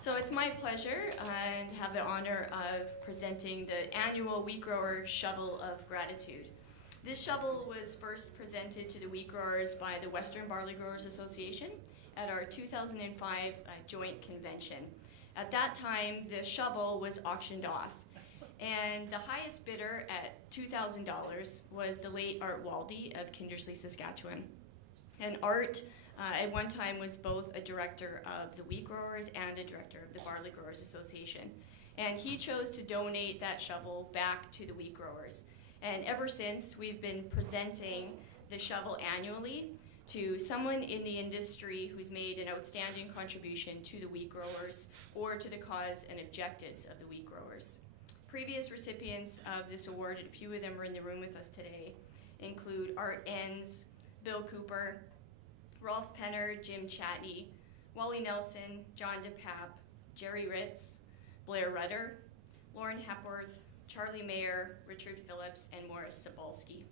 So it's my pleasure and have the honor of presenting the annual Wheat Grower Shovel of Gratitude. This shovel was first presented to the wheat growers by the Western Barley Growers Association at our 2005 joint convention. At that time, the shovel was auctioned off, and the highest bidder at $2,000 was the late Art Waldy of Kindersley, Saskatchewan. And Art at one time was both a director of the wheat growers and a director of the Barley Growers Association. And he chose to donate that shovel back to the wheat growers. And ever since, we've been presenting the shovel annually to someone in the industry who's made an outstanding contribution to the wheat growers or to the cause and objectives of the wheat growers. Previous recipients of this award, and a few of them are in the room with us today, include Art Enns, Bill Cooper, Rolf Penner, Jim Chatney, Wally Nelson, John DePape, Jerry Ritz, Blair Rudder, Lauren Hepworth, Charlie Mayer, Richard Phillips, and Morris Sobolski.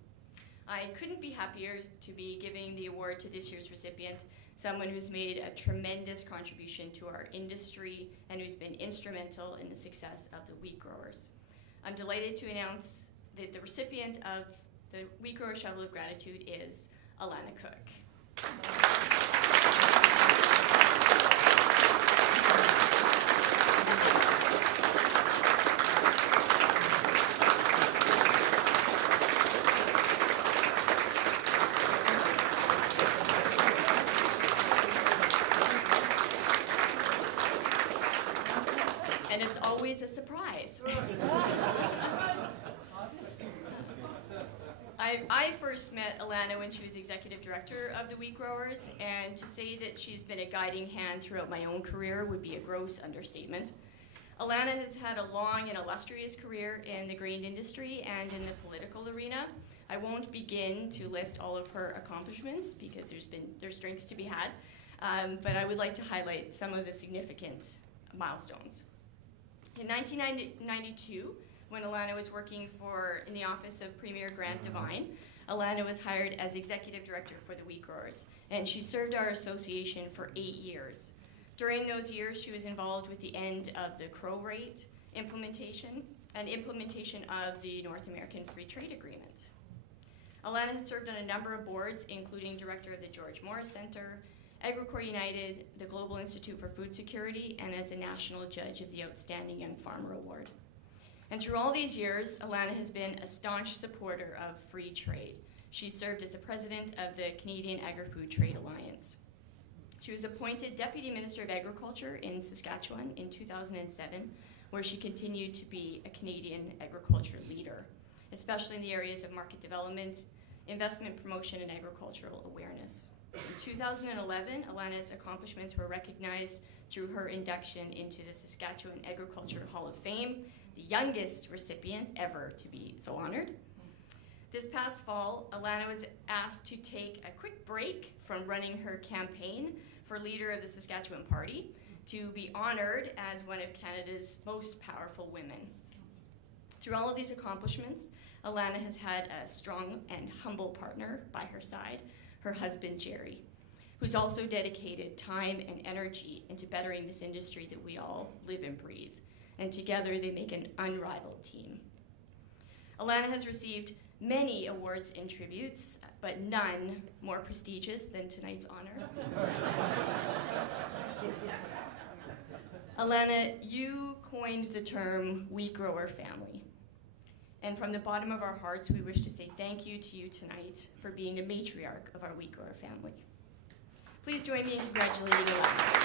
I couldn't be happier to be giving the award to this year's recipient, someone who's made a tremendous contribution to our industry and who's been instrumental in the success of the wheat growers. I'm delighted to announce that the recipient of the Wheat Grower Shovel of Gratitude is Alana Cook. And it's always a surprise. I first met Alana when she was executive director of the wheat growers, and to say that she's been a guiding hand throughout my own career would be a gross understatement. Alana has had a long and illustrious career in the grain industry and in the political arena. I won't begin to list all of her accomplishments because there's drinks to be had, but I would like to highlight some of the significant milestones. In 1992, when Alana was working in the office of Premier Grant Devine, Alana was hired as executive director for the wheat growers, and she served our association for 8 years. During those years, she was involved with the end of the Crow Rate implementation and implementation of the North American Free Trade Agreement. Alana has served on a number of boards, including director of the George Morris Centre, Agricor United, the Global Institute for Food Security, and as a national judge of the Outstanding Young Farmer Award. And through all these years, Alana has been a staunch supporter of free trade. She served as the president of the Canadian Agri-Food Trade Alliance. She was appointed Deputy Minister of Agriculture in Saskatchewan in 2007, where she continued to be a Canadian agriculture leader, especially in the areas of market development, investment promotion, and agricultural awareness. In 2011, Alana's accomplishments were recognized through her induction into the Saskatchewan Agriculture Hall of Fame, the youngest recipient ever to be so honored. This past fall, Alana was asked to take a quick break from running her campaign for leader of the Saskatchewan Party to be honored as one of Canada's most powerful women. Through all of these accomplishments, Alana has had a strong and humble partner by her side, her husband, Jerry, who's also dedicated time and energy into bettering this industry that we all live and breathe. And together they make an unrivaled team. Alana has received many awards and tributes, but none more prestigious than tonight's honor. Alana, you coined the term wheat grower family. And from the bottom of our hearts, we wish to say thank you to you tonight for being the matriarch of our wheat grower family. Please join me in congratulating Alana.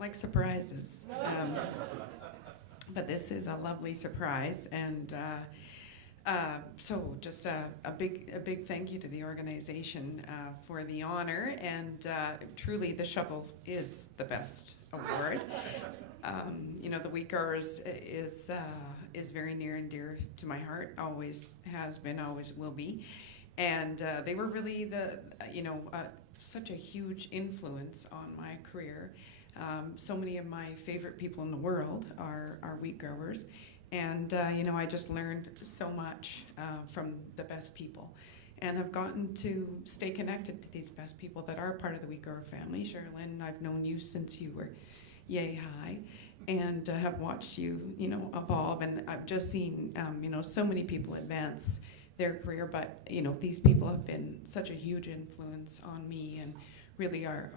Like surprises, but this is a lovely surprise, and so just a big thank you to the organization for the honor, and truly the shovel is the best award. You know, the Wheat Growers is very near and dear to my heart, always has been, always will be. And they were really such a huge influence on my career. So many of my favorite people in the world are wheat growers. And, I just learned so much from the best people, and have gotten to stay connected to these best people that are part of the wheat grower family. Sherilyn, I've known you since you were yay high, and have watched you, evolve. And I've just seen, so many people advance their career. But, these people have been such a huge influence on me, and really are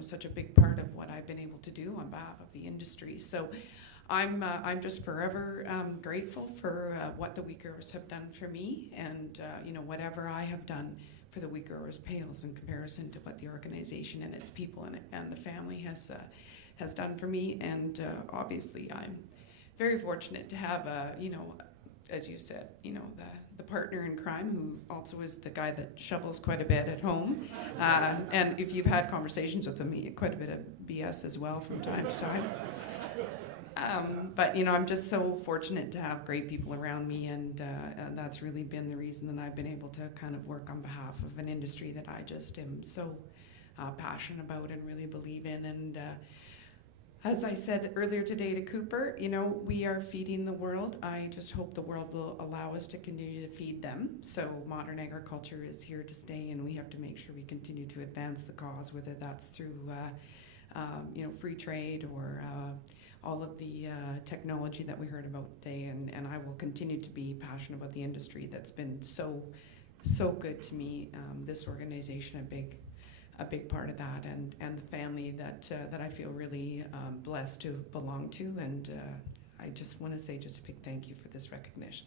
such a big part of what I've been able to do on behalf of the industry. So I'm just forever grateful for what the wheat growers have done for me, and whatever I have done for the wheat growers pales in comparison to what the organization and its people and the family has done for me. And obviously, I'm very fortunate to have as you said, the partner in crime who also is the guy that shovels quite a bit at home. And if you've had conversations with him, quite a bit of BS as well from time to time. But I'm just so fortunate to have great people around me, and that's really been the reason that I've been able to kind of work on behalf of an industry that I just am so passionate about and really believe in. And as I said earlier today to Cooper, we are feeding the world. I just hope the world will allow us to continue to feed them. So modern agriculture is here to stay, and we have to make sure we continue to advance the cause, whether that's through free trade or all of the technology that we heard about today. And I will continue to be passionate about the industry that's been so good to me. This organization, a big part of that, and the family that I feel really blessed to belong to. And I just want to say just a big thank you for this recognition.